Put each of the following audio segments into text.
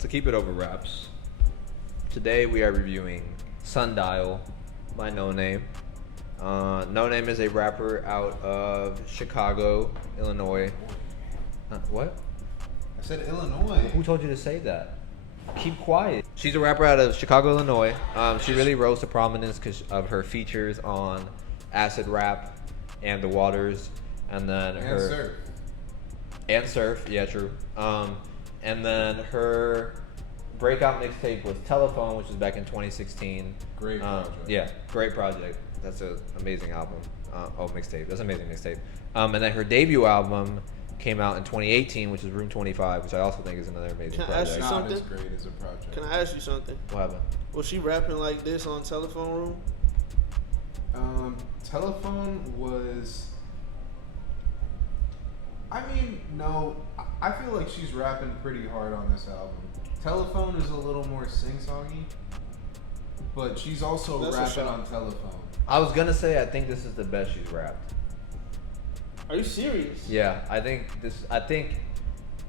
To keep it over wraps, today we are reviewing Sundial by Noname. Noname is a rapper out of Chicago, Illinois. What? I said Illinois. Who told you to say that? Keep quiet. She's a rapper out of Chicago, Illinois. She really rose to prominence because of her features on Acid Rap and The Waters, and then Surf. Yeah, true. And then her breakout mixtape was Telephone, which was back in 2016. Great project. Yeah, great project. That's an amazing album. Mixtape. That's an amazing mixtape. And then her debut album came out in 2018, which is Room 25, which I also think is another amazing project. Can I ask you something? Not as great as a project. Can I ask you something? What happened? Was she rapping like this on Telephone Room? Telephone was... I mean, no. I feel like she's rapping pretty hard on this album. Telephone is a little more sing-songy, but she's also rapping on Telephone. I was gonna say I think this is the best she's rapped. Are you serious? Yeah, I think.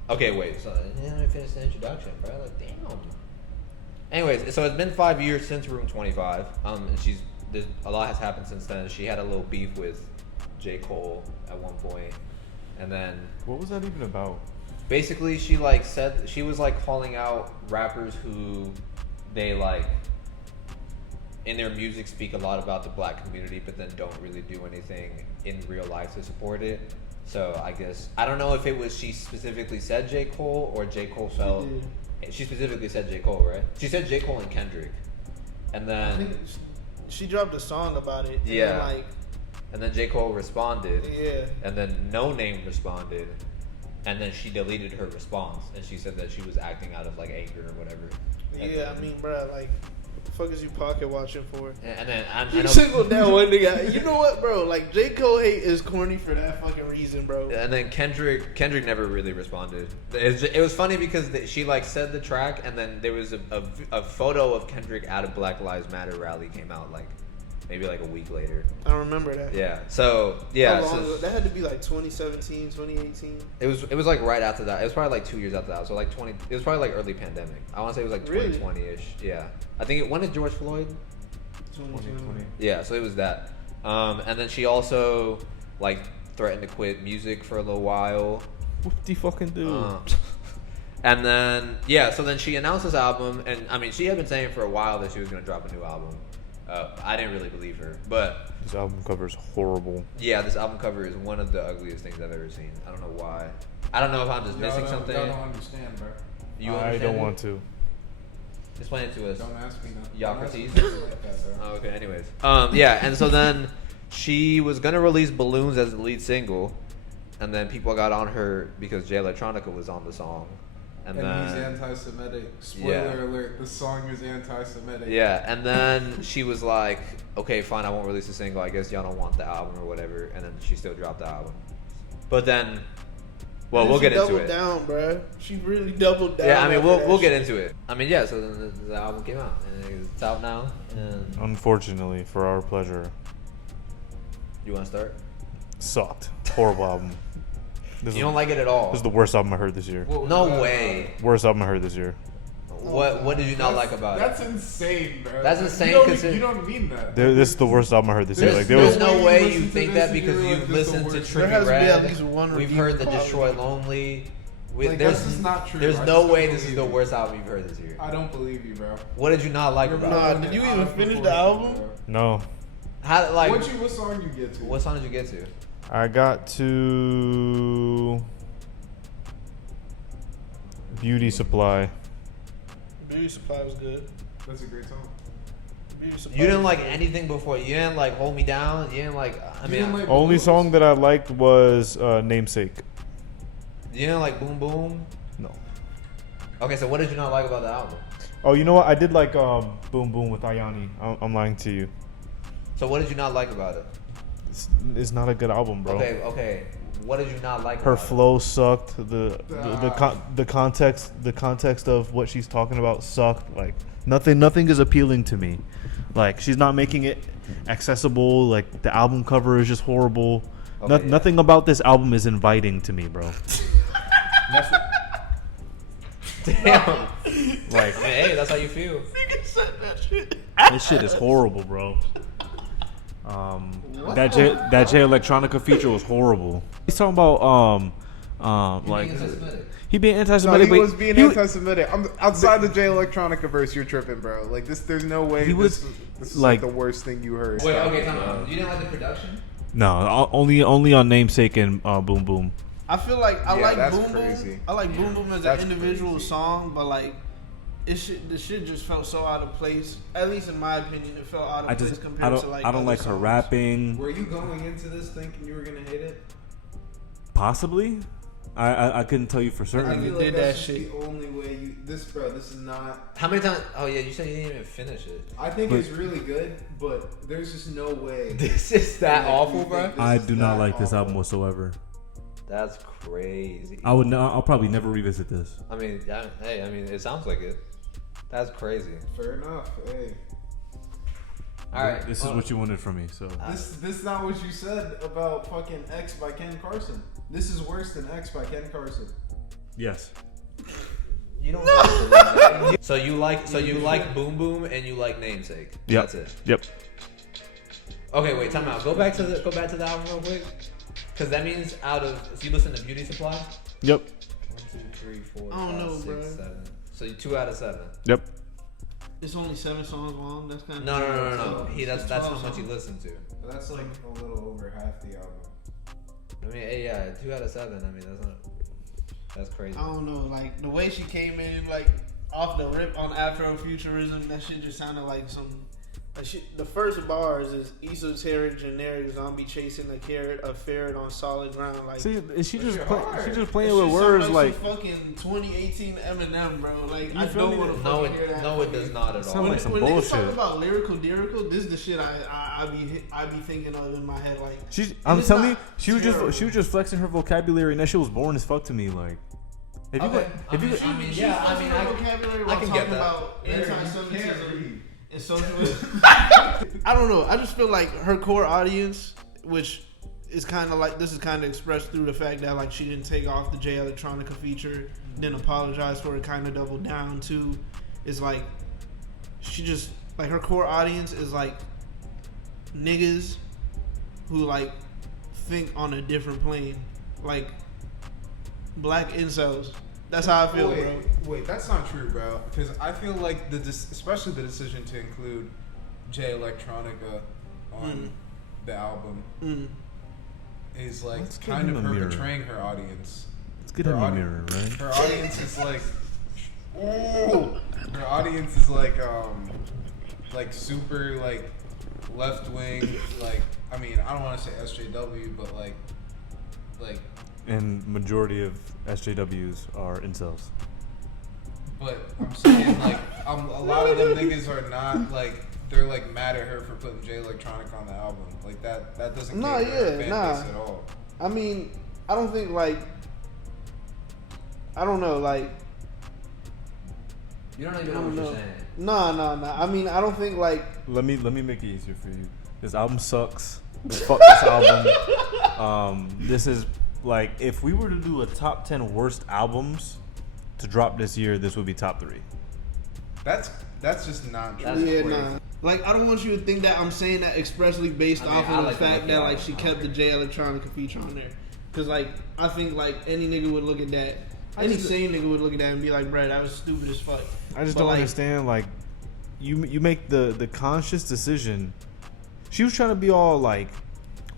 Okay, wait. So let me finish the introduction, bro. Like, damn. Anyways, so it's been 5 years since Room 25. And a lot has happened since then. She had a little beef with J. Cole at one point, and then what was that even about? Basically, she said she was calling out rappers who they in their music speak a lot about the black community, but then don't really do anything in real life to support it. So I guess I don't know if it was she specifically said J. Cole or J. Cole felt. She specifically said J. Cole, right? She said J. Cole and Kendrick, and then I think she dropped a song about it. And and then J. Cole responded. Yeah. And then Noname responded. And then she deleted her response, and she said that she was acting out of anger or whatever. Yeah, I mean, bro, what the fuck is you pocket watching for? And then you singled down one nigga. You know what, bro? J. Cole hate is corny for that fucking reason, bro. And then Kendrick never really responded. It was funny because she said the track, and then there was a photo of Kendrick at a Black Lives Matter rally came out maybe a week later. I don't remember that. Yeah. So yeah. How long ago? That had to be 2017, 2018. It was right after that. It was probably 2 years after that. So It was probably early pandemic. I want to say it was 2020-ish. Yeah. I think when did George Floyd? 2020. Yeah. So it was that. And then she also threatened to quit music for a little while. Whoop-de fucking do. And then so then she announced this album, and I mean she had been saying for a while that she was gonna drop a new album. I didn't really believe her, but this album cover is horrible. Yeah, this album cover is one of the ugliest things I've ever seen. I don't know why. I don't know if I'm just missing something. I don't understand, bro. You understand? I don't want to. Explain it to us. Don't ask me nothing. Yocrates. Oh, okay. Anyways, and so then she was gonna release Balloons as the lead single, and then people got on her because Jay Electronica was on the song. And then, he's anti-Semitic. Spoiler alert, the song is anti-Semitic. Yeah, and then she was like, okay, fine, I won't release a single. I guess y'all don't want the album or whatever. And then she still dropped the album. But then, we'll get into it. She doubled down, bro. She really doubled down. Yeah, I mean, we'll get into it. I mean, yeah, so then the album came out. And it's out now. And unfortunately, for our pleasure. You want to start? Sucked. Horrible album. You don't like it at all? This is the worst album I heard this year. No way. Worst album I heard this year. What did you not like about it? That's insane, bro. That's insane. You don't mean that. This is the worst album I heard this year. There's no way you think that because you've listened to Trippie Redd. We've heard the Destroy Lonely. This is not true. There's no way this is the worst album you've heard this year. I don't believe you, bro. What did you not like about it? Did you even finish the album? No. What song did you get to? What song did you get to? I got to Beauty Supply. Beauty Supply was good. That's a great song. You didn't like anything before. You didn't like Hold Me Down. You didn't like. Only song that I liked was Namesake. You didn't like Boom Boom. No. Okay, so what did you not like about the album? Oh, you know what? I did like Boom Boom with Ayani. I'm lying to you. So what did you not like about it? It's not a good album, bro. Okay. What did you not like? Her flow sucked. The context of what she's talking about sucked. Nothing is appealing to me. She's not making it accessible. The album cover is just horrible. Nothing about this album is inviting to me, bro. Damn. Like, Hey, that's how you feel. Nigga said that shit. this shit is horrible, bro. That J Electronica feature was horrible. He's talking about like he being No, anti-Semitic. he was being anti-Semitic. I'm outside the J Electronica verse. You're tripping, bro. Like this, there's no way. He was this is like the worst thing you heard. Wait, okay, time out. You didn't like the production? No, only on Namesake and Boom Boom. I feel like I Yeah, like that's Boom crazy. Boom. I like Boom Boom as That's an individual crazy. song, but like the shit just felt so out of place. At least in my opinion, it felt out of place compared to like I don't other like her songs. rapping. Were you going into this thinking you were gonna hate it? Possibly, I couldn't tell you for I certain. you feel did like that's that just shit. the only way you. This is not. How many times? Oh yeah, you said you didn't even finish it. I think But- it's really good, but there's just no way. This is that Like, awful, you bro. think this I is do not that like this awful. album whatsoever. That's crazy. I'll probably never revisit this. I mean, hey, I mean, it sounds like it. That's crazy. Fair enough. Hey, All right, This is what you wanted from me, so this not what you said about fucking X by Ken Carson. This is worse than X by Ken Carson. yes. You don't. Have to believe that. So you like Boom Boom and you like Namesake. Yep. That's it. Yep. Okay, wait, time out. Go back to the album real quick, because that means so you listen to Beauty Supply. 1, Yep. 2, 3, 4, I don't 5, know, 6, bro. 7. So you 2 out of 7. Yep. It's only 7 songs long. That's kind of No. That's how 12 much you songs. listen to. That's like a little over half the album. I mean, yeah, 2 out of 7. I mean, that's crazy. I don't know, like the way she came in, like off the rip on Afrofuturism, that shit just sounded like some. Like the first bars is esoteric, generic zombie chasing a ferret on solid ground. Like See, is she just shit play, hard. she just that playing shit with sound words like some fucking 2018 Eminem, bro. Like I feel don't me? want to No, hear that. it does not at all. Sound like some when niggas talk bullshit. about lyrical, this is the shit I be thinking of in my head. Like I'm it's telling you, not she was terrible. just flexing her vocabulary, and that shit was boring as fuck to me. Like, if you Okay. if you I mean, She yeah, I flexing mean, her vocabulary while can talking get that. about Can't anti-Semitism read. and socialism. I don't know. I just feel like her core audience, which is kind of like this is kind of expressed through the fact that like she didn't take off the J Electronica feature, didn't apologize for it, kind of doubled down too. Is like she just like her core audience is like niggas who like think on a different plane, like black incels. That's how I feel, bro. Wait, that's not true, bro. Because I feel like especially the decision to include J Electronica on the album is like Let's get kind in of the her mirror. betraying her audience. let's get Her in the audi- mirror, right? Her audience is like, her audience is like super like left wing. Like, I mean, I don't want to say SJW, but like. And majority of SJWs are incels. But I'm saying like a lot of them niggas are not like they're like mad at her for putting J Electronica on the album. Like that doesn't Nah, cater to her yeah, fan nah. base at all. I mean, I don't think like I don't know, like You don't even I know don't what know. you're saying. Nah. I mean, I don't think like Let me make it easier for you. This album sucks. Fuck this album. This is like if we were to do a top 10 worst albums to drop this year, this would be top 3. That's just not true. That's yeah, crazy. nah. Like I don't want you to think that I'm saying that expressly based I mean, off I of like the the fact Lucky that like album. she I kept the don't J Electronica feature on there. Cause like I think like any nigga would look at that. Any just- sane nigga would look at that and be like, bruh, that was stupid as fuck. I just But, don't like, understand. Like, you make the conscious decision. She was trying to be all like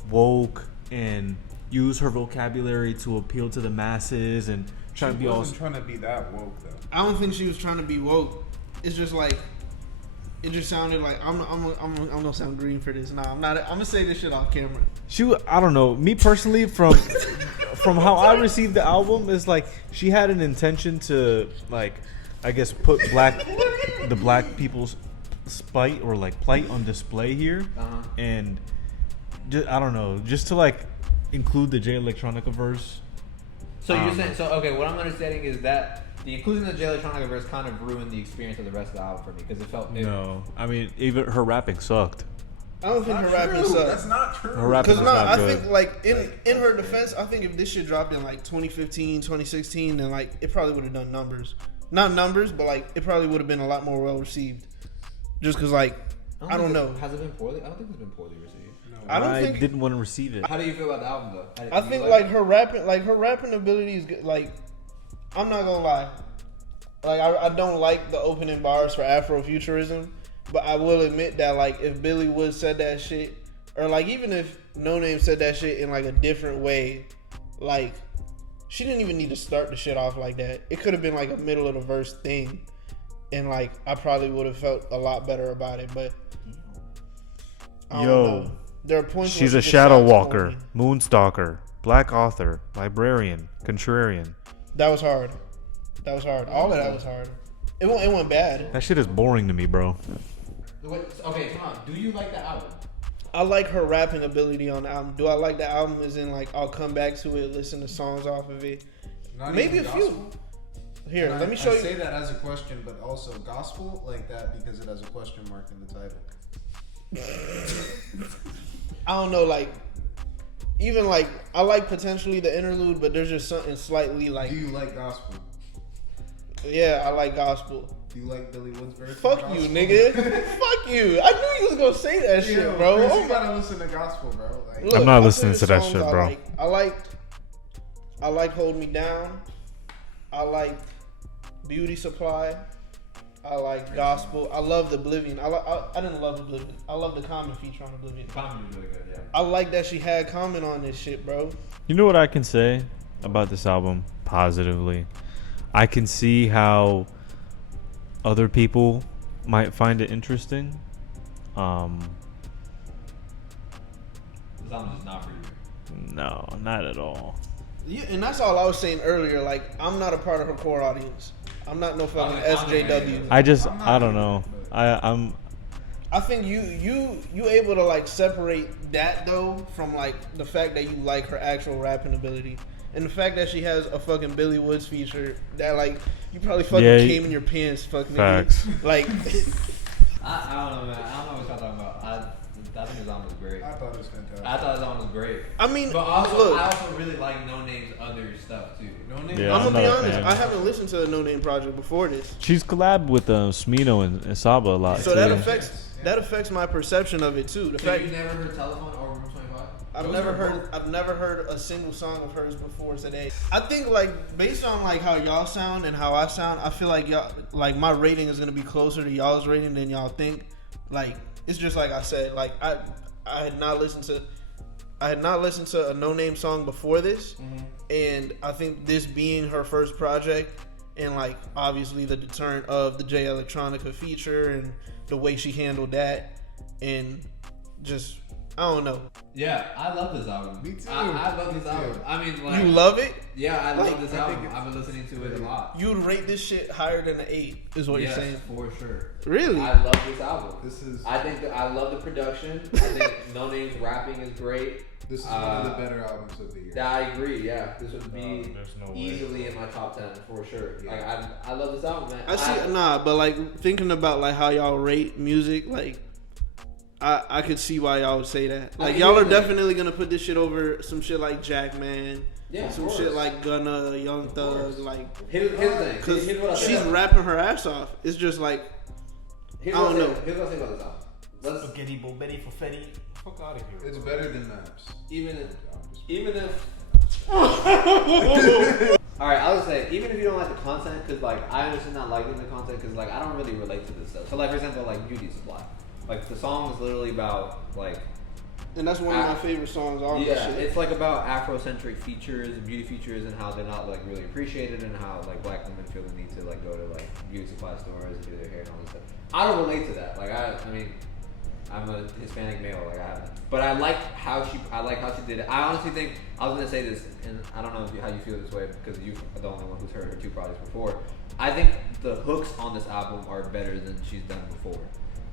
woke and use her vocabulary to appeal to the masses and try to She be all. wasn't trying to be that woke though. I don't think she was trying to be woke. It's just like it just sounded like I'm gonna sound green for this. Nah, I'm not. I'm gonna say this shit off camera. I don't know. Me personally, from how I received the album, is like she had an intention to like, I guess, put the black people's spite or like plight on display here, and I don't know, just to like include the J Electronica verse. So you're saying okay? What I'm understanding is that the inclusion of the J Electronica verse kind of ruined the experience of the rest of the album for me because it felt No, I mean even her rapping sucked. I don't think her rapping True. sucks. That's not true. Her rapping Because is no, not I good. think like in her defense, I think if this shit dropped in like 2015, 2016, then like it probably would have done numbers. Not numbers, but like it probably would have been a lot more well received. Just because like I don't know. Has it been poorly? I don't think it's been poorly received. I don't think. didn't want to receive it. How do you feel about the album though? I think like her rapping ability is good. Like I'm not gonna lie. Like I don't like the opening bars for Afrofuturism, but I will admit that like if Billy Woods said that shit, or like even if Noname said that shit in like a different way, like she didn't even need to start the shit off like that. It could have been like a middle of the verse thing, and like I probably would have felt a lot better about it. But I don't know. There are points. She's where a she just shadow sounds walker, corny. moonstalker, black author, librarian, contrarian. That was hard. That was hard. All of that was hard. It went bad. That shit is boring to me, bro. Okay, come on. Do you like the album? I like her rapping ability on the album. Do I like the album? As in, like, I'll come back to it, listen to songs off of it. Not Maybe even a few. gospel? Here, And let me show I you. say that as a question, but also gospel like that because it has a question mark in the title. I don't know, like, even like I like potentially the interlude, but there's just something slightly like, Do you like gospel? yeah, I like gospel. Do you like Billy Woods' version? Fuck of you, gospel? nigga. Fuck you. I knew you was gonna say that shit, Yeah, bro. Chris, Oh you my- gotta listen to gospel, bro. Like, Look, I'm not I'll listening tell to you that the shit, songs bro. I like Hold Me Down. I like Beauty Supply. I like gospel. I love Oblivion. I didn't love Oblivion. I love the Common feature on Oblivion. Comedy was really good, yeah. I like that she had Common on this shit, bro. You know what I can say about this album positively? I can see how other people might find it interesting. This album's just not for you. No, not at all. Yeah, and that's all I was saying earlier. Like, I'm not a part of her core audience. I'm not no fucking I'm SJW. I don't know. I'm I think you able to like separate that though from like the fact that you like her actual rapping ability. And the fact that she has a fucking Billy Woods feature that like you probably fucking came in your pants fucking Facts. nigga. Like I don't know, man. I don't know what y'all talking about. I think his album was great. I thought it was fantastic. I thought his album was great. I mean, But also, look, I also really like No Name's other stuff too. No name. Yeah, I'm I'm gonna be not a honest, fan. I haven't listened to the No Name project before this. she's collabed with Smino and Saba a lot. So too. that affects my perception of it too. The So fact you never heard Telephone or Room 25? I've never heard a single song of hers before today. I think like based on like how y'all sound and how I sound, I feel like y'all like my rating is gonna be closer to y'all's rating than y'all think. Like it's just like I said, like I had not listened to a No Name song before this, and I think this being her first project, and like obviously the deterrent of the J Electronica feature and the way she handled that, and just I don't know. Yeah, I love this album. Me too. I love Me this too. album. I mean, like, You love it? Yeah, I Like, love this I think album. it's- I've been listening to it a lot. You would rate this shit higher than an 8, is what Yes, you're saying. for sure. Really? I love this album. This is I think that I love the production. I think No Name's rapping is great. this is one of the better albums of the year. Yeah, I agree. Yeah, this would be there's no way. easily in my top 10 for sure. Yeah. Like I love this album, man. I see, but like thinking about like how y'all rate music, like I could see why y'all would say that. Like I y'all are agree. definitely gonna put this shit over some shit like Jackman, Yeah, some of shit course. like Gunna, Young Of Thug, course. like Here's the thing. because Here's what I she's think. rapping her ass off. It's just like Here's I what don't think- know. Here's what I think about this album. Let's Spaghetti, Bobetti, Fafetti. Fuck out of here. It's better than Maps. even if I'm just- even if. All right, I would say even if you don't like the content, because like I understand not liking the content, because like I don't really relate to this stuff. So like for example, like Beauty Supply, like the song is literally about like and that's one of my favorite songs on this yeah, shit. it's like about Afrocentric features and beauty features and how they're not like really appreciated and how like black women feel the need to like go to like beauty supply stores and do their hair and all this stuff. I don't relate to that. Like I mean, I'm a Hispanic male. Like I haven't, but I like how she did it. I honestly think I was gonna say this, and I don't know how you feel this way because you are the only one who's heard her 2 projects before. I think the hooks on this album are better than she's done before.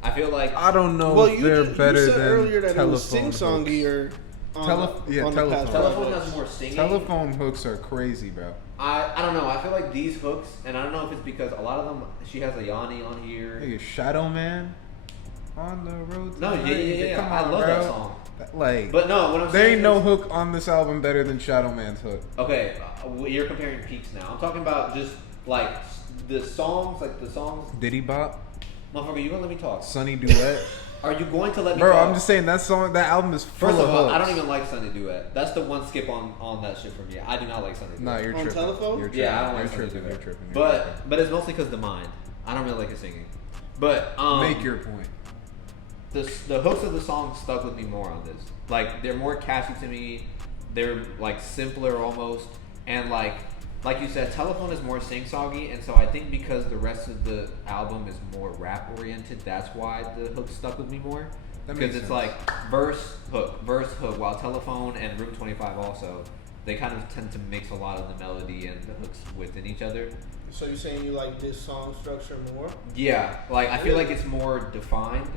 I feel like I don't know well, if they're better you said than earlier that it was telephone sing-songy hooks. or on Yeah, on the telephone. past Telephone projects. has more singing. Telephone hooks are crazy, bro. I don't know. I feel like these hooks, and I don't know if it's because a lot of them she has a Yanni on here. Hey, Shadow Man. On the road. No, yeah. Come I on, love bro. that song. Like, But no, what I'm there saying ain't no is- hook on this album better than Shadow Man's hook. Okay, you're comparing peaks now. I'm talking about just like the songs, Diddy Bop, Motherfucker, you gonna let me talk? Sunny Duet. Are you going to let me Bro, talk? I'm just saying that album is full First of all, hooks. I don't even like Sunny Duet. That's the one skip on that shit for me. I do not like Sunny Duet. Nah, you're On tripping. Telephone? You're tripping. Yeah, I don't You're like Sunny tripping. Duet. You're tripping. You're tripping. But it's mostly because the mind. I don't really like his singing. But Make your point. the hooks of the song stuck with me more on this. Like they're more catchy to me. They're like simpler almost, and like you said, Telephone is more sing-songy, and so I think because the rest of the album is more rap oriented, that's why the hook stuck with me more. That Because makes it's sense. like verse hook, while Telephone and Room 25 also, they kind of tend to mix a lot of the melody and the hooks within each other. So you're saying you like this song structure more? Yeah, like I feel like it's more defined,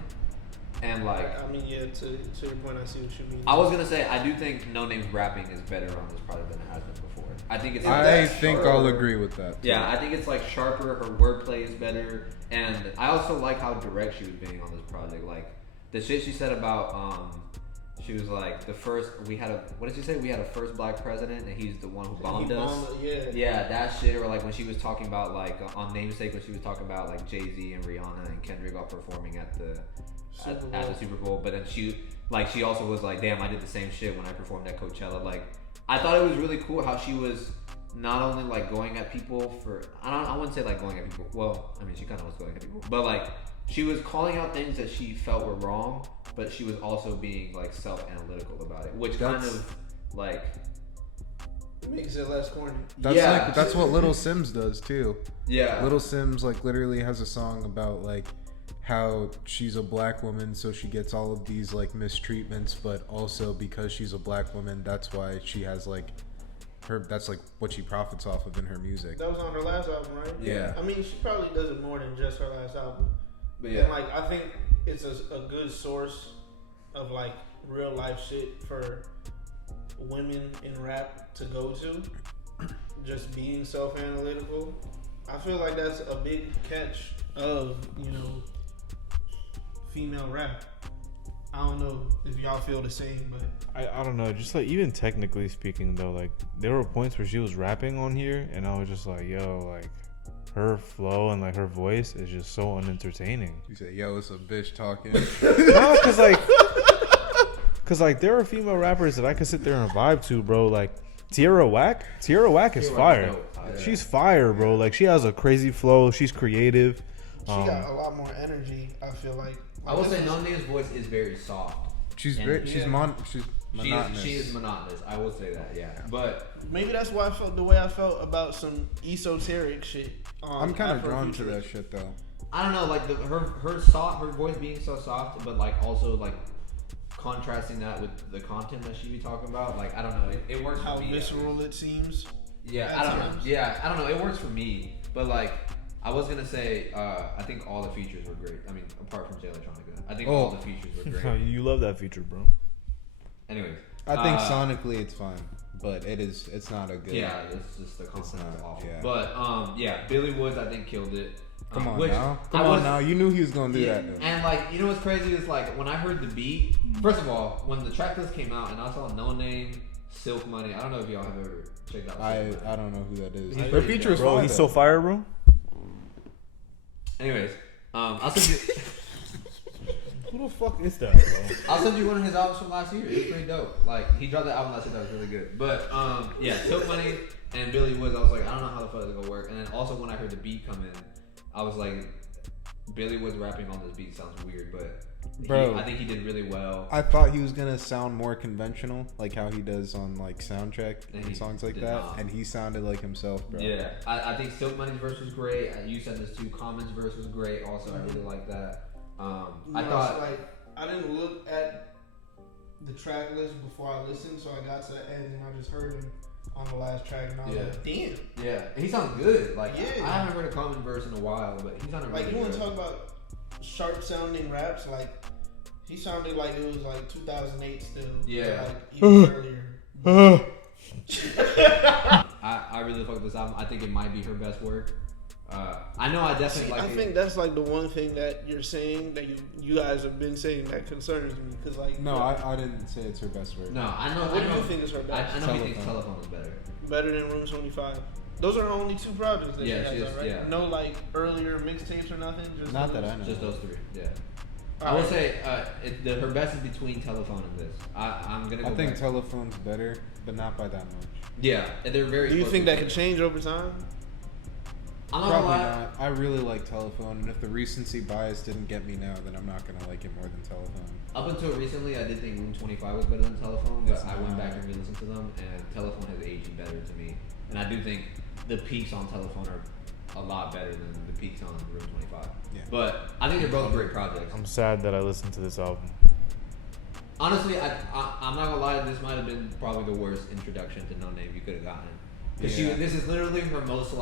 and like I mean, yeah. To your point, I see what you mean. I was gonna say, I do think No Name's rapping is better on this project than it has been before. I think it's. I think I'll agree with that. too. Yeah, I think it's like sharper. Her wordplay is better, and I also like how direct she was being on this project. Like the shit she said about, she was like the first. What did she say? We had a first black president, and he's the one who bombed us. Yeah, that shit. Or like when she was talking about like on Namesake, when she was talking about like Jay-Z and Rihanna and Kendrick all performing at the Super Bowl, but then she also was like, damn, I did the same shit when I performed at Coachella. Like, I thought it was really cool how she was not only like going at people for, I wouldn't say like going at people. Well, I mean, she kind of was going at people, but like she was calling out things that she felt were wrong, but she was also being like self-analytical about it, which kind of like makes it less corny. That's what Little Sims does too. Yeah. Little Sims like literally has a song about like how she's a black woman, so she gets all of these like mistreatments, but also because she's a black woman, that's why she has like that's like what she profits off of in her music. That was on her last album, right? Yeah. I mean, she probably does it more than just her last album. But yeah. And like, I think it's a good source of like real life shit for women in rap to go to. Just being self-analytical. I feel like that's a big catch of, female rap. I don't know if y'all feel the same, but I don't know. Just like even technically speaking though, like there were points where she was rapping on here, and I was just like, yo, like her flow and like her voice is just so unentertaining. You say, yo, it's a bitch talking. No, cause like there are female rappers that I could sit there and vibe to, bro. Like Tierra Whack is fire. Yeah. She's fire, bro. Like she has a crazy flow. She's creative. she got a lot more energy, I feel like. I will say Noname's voice is very soft. She's And- very, she's monotonous. She is monotonous. I will say that, yeah. But Maybe that's why I felt the way I felt about some esoteric shit. I'm kind of drawn to that shit though. I don't know, like her voice being so soft, but like also like contrasting that with the content that she be talking about. Like I don't know, it works How for me. visceral it seems. Yeah, at I don't times. know. Yeah, I don't know. It works for me, but like I was gonna say, I think all the features were great. I mean, apart from Jay Electronica, I think all the features were great. You love that feature, bro. Anyways, I think sonically it's fine, but it's not a good. yeah, it's just the content is not, awful. yeah. But yeah, Billy Woods I think killed it. Come on which now. I Come on was- now. You knew he was gonna do Yeah, that though. and like you know what's crazy is like when I heard the beat. First of all, when the track list came out and I saw No Name, Silk Money. I don't know if y'all have ever checked out. Silk Money. I don't know who that is. He's Their pretty feature good. is Bro, fine. he's though. so fire, bro. Anyways, I'll send you. Who the fuck is that, bro? I'll send you one of his albums from last year. It's pretty dope. Like he dropped the album last year that was really good. But yeah, Silk Money and Billy Woods. I was like, I don't know how the fuck it's gonna work. And then also when I heard the beat come in, I was like, Billy Woods rapping on this beat sounds weird, but Bro. I think he did really well. I thought he was gonna sound more conventional, like how he does on like Soundcheck And and he songs like did that, not. and he sounded like himself, bro. Yeah, I think Silk Money's verse was great. You said this too. Common's verse was great. Also, I really like that. I thought. like I didn't look at the track list before I listened, so I got to the end and I just heard him on the last track, and I was like, damn. Yeah, he sounds good. Like Yeah. I haven't heard a Common verse in a while, but he sounded really Like you want good. to talk about sharp sounding raps? Like he sounded like it was like 2008 still. Yeah. Like even earlier. I really fuck with this album. I think it might be her best work. I know I definitely like I it. think that's like the one thing that you're saying that you guys have been saying that concerns me because like No, I didn't say it's her best work. No, I know. What I do know, you think is her best? I know he thinks Telephone is Better than Room 25. Those are only 2 projects that Yeah, she she has is, out, right? yeah. No like earlier mixtapes or nothing. Just Not that I know. Just those 3. Yeah. I All will right. say her best is between Telephone and this. I'm gonna go. I think back. Telephone's better, but not by that much. Yeah, and they're very. Do you close think to that each could other. change over time? I'm not Probably gonna lie. not. I really like Telephone, and if the recency bias didn't get me now, then I'm not gonna like it more than Telephone. Up until recently, I did think Room 25 was better than Telephone, but It's I went not. back and re-listened to them, and Telephone has aged better to me. And I do think the peaks on Telephone are a lot better than the peaks on Room 25. Yeah. But I think they're both great projects. I'm sad that I listened to this album. Honestly, I'm not gonna lie. This might have been probably the worst introduction to Noname you could have gotten. Because Yeah. this is literally her most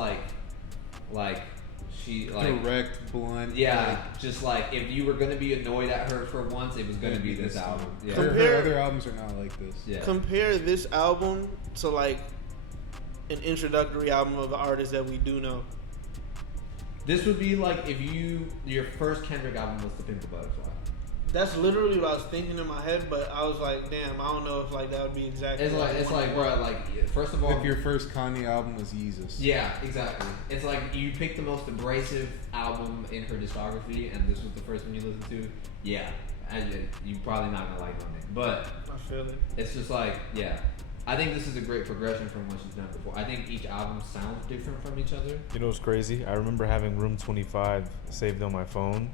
she Direct, blunt. yeah, like, just like if you were gonna be annoyed at her for once, it was gonna be this album. Yeah. Her Compare- other albums are not like this. Yeah. Compare this album to like an introductory album of an artist that we do know. This would be like if your first Kendrick album was To Pimp a Butterfly. That's literally what I was thinking in my head, but I was like, damn, I don't know if like that would be exactly. It's what I like wanted. bro, like first of all, If your first Kanye album was Yeezus. yeah, exactly. It's like you picked the most abrasive album in her discography, and this was the first one you listened to. Yeah, you probably not gonna like Noname, but I feel it. it's just like yeah. I think this is a great progression from what she's done before. I think each album sounds different from each other. You know what's crazy? I remember having Room 25 saved on my phone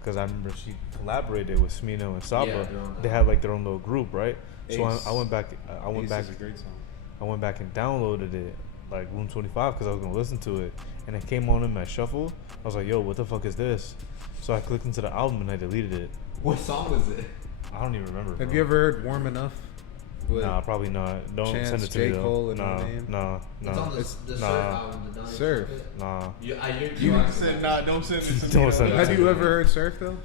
because I remember she collaborated with Smino and Saba. Yeah, they're on They that. had like their own little group, right? So Ace. I went back. I went Ace back. is a great song. I went back and downloaded it, like Room 25, because I was gonna listen to it, and it came on in my shuffle. I was like, "Yo, what the fuck is this?" So I clicked into the album and I deleted it. What song was it? I don't even remember. Have bro. you ever heard Warm Enough? With Nah, probably not. Don't Chance, send it to J. me though. Cole, and Nah, Noname? nah, It's on nah, the Surf nah. album. The Donnie Surf. Trumpet. nah. You said nah, don't send it to me. Don't send it Have to you me. ever heard Surf though?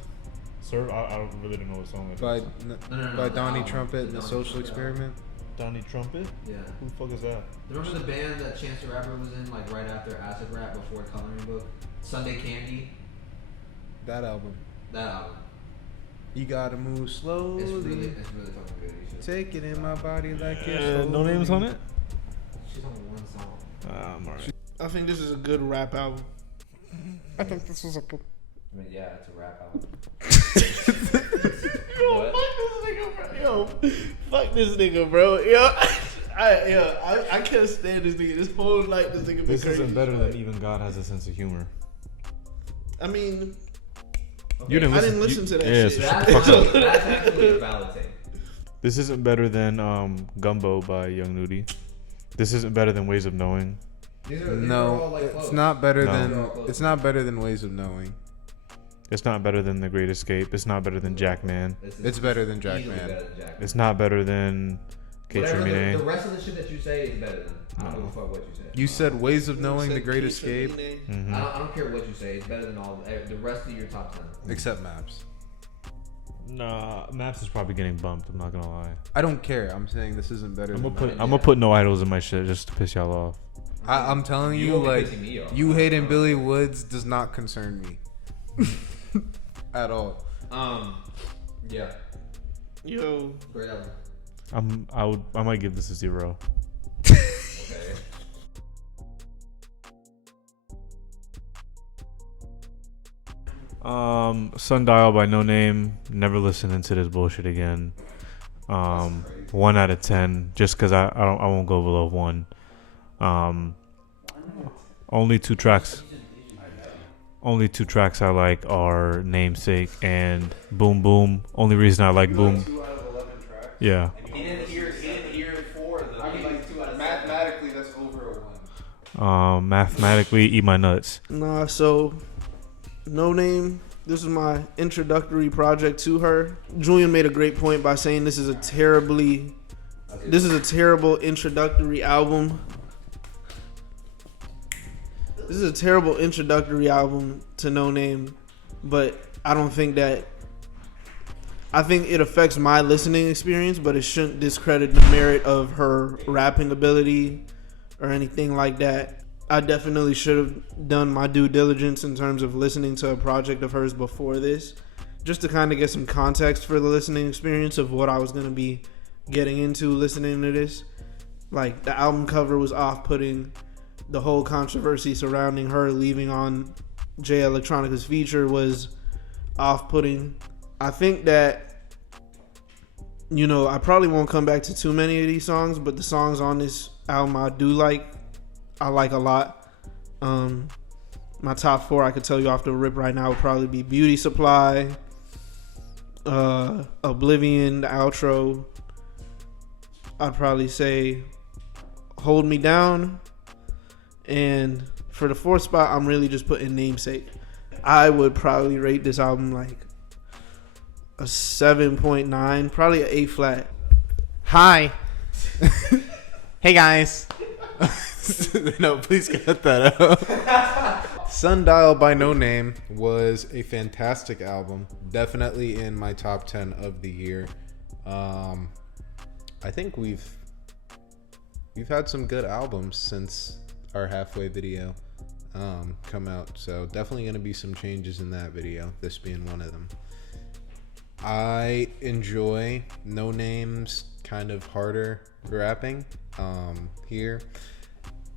Sir, I really don't know what song it By is. No, by the Donnie album. Trumpet The and the Donnie Social Trumpet Experiment. Donnie Trumpet? Yeah. Who the fuck is that? Remember the band that Chance the Rapper was in, like right after Acid Rap, before Coloring Book? Sunday Candy. That album. That album. You gotta move slowly. It's really fucking good. You should. Take it in my body like it's No names on it? She's on one song. I'm alright. I think this is a good rap album. I think this is a good. I mean, yeah, it's a rap album. Yo, What? fuck this nigga, bro. Yo, fuck this nigga, bro. Yo, I can't stand this nigga. This whole night, this nigga been This crazy. isn't better than Even God Has a Sense of Humor. I mean, Okay. You didn't I listen, didn't listen to that yeah, shit. so That's, fuck up. that's actually a valid take. This isn't better than Gumbo by Young Nudie. This isn't better than Ways of Knowing. These are all No, like it's close. not better No. They're all than close. it's not better than Ways of Knowing. It's not better than The Great Escape. It's not better than Jackman. This is It's better than easily Jackman. better than Jackman. It's not better than Whatever the K3 rest of the shit that you say is better than. I don't give a fuck what you say. You said Ways of Knowing, Said The Great Keisha Escape, Ine. Mm-hmm. I don't care what you say. It's better than all the rest of your top 10. except Maps. Nah, Maps is probably getting bumped. I'm not gonna lie. I don't care. I'm saying this isn't better. I'm than gonna Maps. put No Idols in my shit just to piss y'all off. I'm telling you, won't be like pissing me off. you hating Billy Woods does not concern me at all. Yeah. Yo, Great album. I might give this a 0. Okay. Sundial by Noname. Never listening to this bullshit again. 1 out of 10, just because I won't go below 1. Only two tracks I like are Namesake and Boom Boom. Only reason I like Boom. 2 out of 11 tracks. Yeah. He didn't hear 4 of them. I mean, like 2 out of 7. Mathematically, that's over a 1. Mathematically, eat my nuts. nah. So, No Name. This is my introductory project to her. Julian made a great point by saying this is a terrible introductory album. This is a terrible introductory album to No Name, but I don't think that. I think it affects my listening experience, but it shouldn't discredit the merit of her rapping ability or anything like that. I definitely should have done my due diligence in terms of listening to a project of hers before this, just to kind of get some context for the listening experience of what I was going to be getting into listening to this. Like, the album cover was off-putting. The whole controversy surrounding her leaving on Jay Electronica's feature was off-putting. I think that, you know, I probably won't come back to too many of these songs, but the songs on this album I like a lot. My top 4 I could tell you off the rip right now would probably be Beauty Supply, Oblivion, the outro. I'd probably say Hold Me Down. And for the 4th spot, I'm really just putting Namesake. I would probably rate this album like a 7.9, probably an A flat. Hi. Hey guys. No, please cut that out. Sundial by Noname was a fantastic album. Definitely in my top 10 of the year. I think we've had some good albums since our halfway video come out, so definitely going to be some changes in that video, this being one of them. I enjoy Noname's kind of harder rapping here.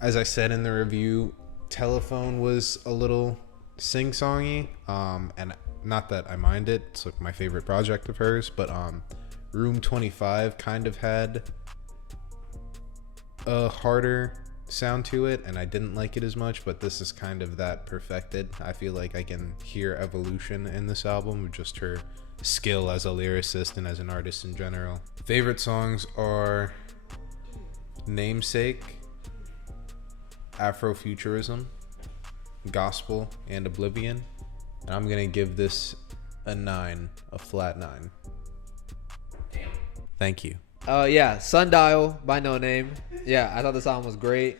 As I said in the review, Telephone was a little sing-songy, and not that I mind it, it's like my favorite project of hers, but Room 25 kind of had a harder sound to it, and I didn't like it as much, but this is kind of that perfected. I feel like I can hear evolution in this album, just her skill as a lyricist and as an artist in general. Favorite songs are Namesake, Afrofuturism, Gospel, and Oblivion. And I'm gonna give this a 9, a flat 9. Thank you. Yeah, Sundial by Noname. Yeah, I thought this album was great.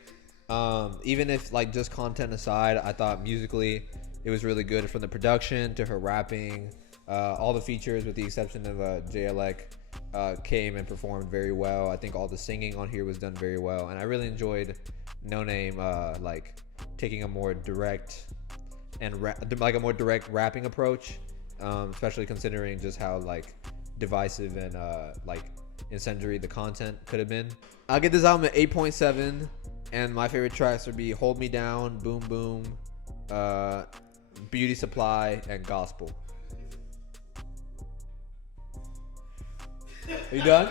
Even if, like, just content aside, I thought musically it was really good, from the production to her rapping. All the features, with the exception of JLEC, came and performed very well. I think all the singing on here was done very well, and I really enjoyed Noname like taking a more direct and like a more direct rapping approach, especially considering just how like divisive and like incendiary the content could have been. I'll give this album an 8.7, and my favorite tracks would be Hold Me Down, Boom Boom, Beauty Supply, and Gospel. Are you done?